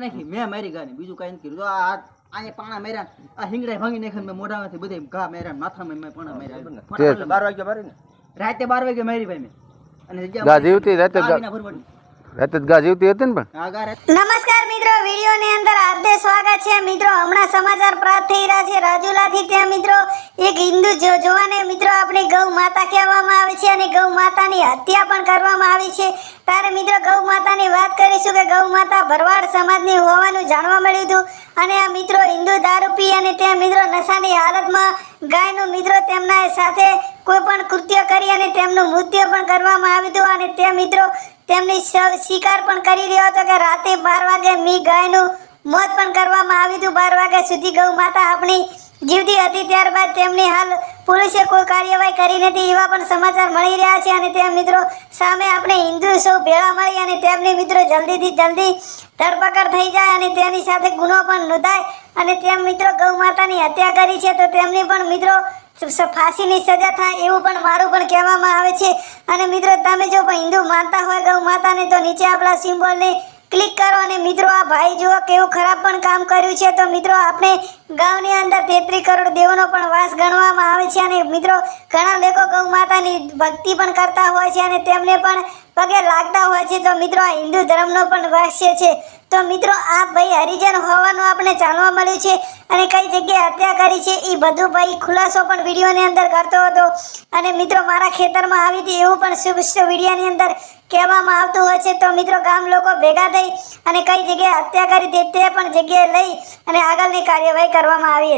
નાખી મેં મારી ગાને બીજું કઈ નથી કીધું આ અહીંયા પાણા માર્યા આ હિંગડા ભાંગી નાખીને મેં મોઢામાંથી બધે ઘા માર્યા માથામાં મેં પાણા માર્યા 12 વાગ્યા મારી ને રાતે 12 વાગે મારી ભાઈ મેં અને ગા જીવતી રાતે રાતે ગા જીવતી હતી ને પણ હા ગા નમસ્કાર મિત્રો, વિડીયોની અંદર હાર્દિક સ્વાગત છે મિત્રો. હમણાં સમાચાર પ્રાપ્ત થઈ રહ્યા છે રાજુલાથી. ત્યાં મિત્રો એક હિન્દુ જોવાને મિત્રો આપણી ગૌ માતા કહેવામાં આવે છે અને ગૌ માતાની હત્યા પણ કરવામાં આવી છે. ત્યારે મિત્રો ગૌ માતાની વાત કરીશું કે ગૌ માતા ભરવાડ સમાજની હોવાનું જાણવા મળ્યું હતું અને આ મિત્રો હિન્દુ દારૂ પી અને ત્યાં મિત્રો નશાની હાલતમાં ગાયનું મિત્રો તેમના સાથે કોઈ પણ કૃત્ય કરી અને તેમનું મૃત્યુ પણ કરવામાં આવ્યું હતું અને તે મિત્રો તેમની શિકાર પણ કરી રહ્યો હતો કે રાતે 12 વાગે મી ગાયનું મોત પણ કરવામાં આવ્યું હતું. 12 વાગ્યા સુધી ગૌ માતા આપણી જીવતી હતી. ત્યારબાદ તેમની હાલ પોલીસે કોઈ કાર્યવાહી કરી નથી એવા પણ સમાચાર મળી રહ્યા છે અને તે મિત્રો સામે આપણે હિન્દુ સૌ ભેળા મળી અને તેમની મિત્રો જલ્દીથી જલ્દી ધરપકડ થઈ જાય અને તેની સાથે ગુનો પણ નોંધાય અને તેમ મિત્રો ગૌ માતાની હત્યા કરી છે તો તેમની પણ મિત્રો ફાંસીની સજા થાય એવું પણ મારું પણ કહેવામાં આવે છે. અને મિત્રો તમે જો પણ હિન્દુ માનતા હોય ગૌ માતાને તો નીચે આપણા સિમ્બોલને ક્લિક કરો અને મિત્રો આ ભાઈ જુઓ કેવું ખરાબ પણ કામ કર્યું છે. તો મિત્રો આપણે ગામની અંદર 33 કરોડ દેવોનો પણ વાસ ગણવામાં આવે છે અને મિત્રો ઘણા લોકો ગૌ માતાની ભક્તિ પણ કરતા હોય છે અને તેમને પણ પગે લાગતા હોય છે. તો મિત્રો આ હિન્દુ ધર્મનો પણ વાસ્ય છે. તો મિત્રો આ ભાઈ હરિજન હોવાનું આપણે જાણવા મળ્યું છે અને કઈ જગ્યાએ હત્યા કરી છે એ બધું ભાઈ ખુલાસો પણ વિડીયોની અંદર કરતો હતો અને મિત્રો મારા ખેતરમાં આવી હતી એવું પણ શુભ વિડીયોની અંદર કહેવામાં આવતું હોય છે. તો મિત્રો ગામ લોકો ભેગા થઈ અને કઈ જગ્યાએ હત્યા કરી તે પણ જગ્યાએ લઈ અને આગળની કાર્યવાહી કરવામાં આવી.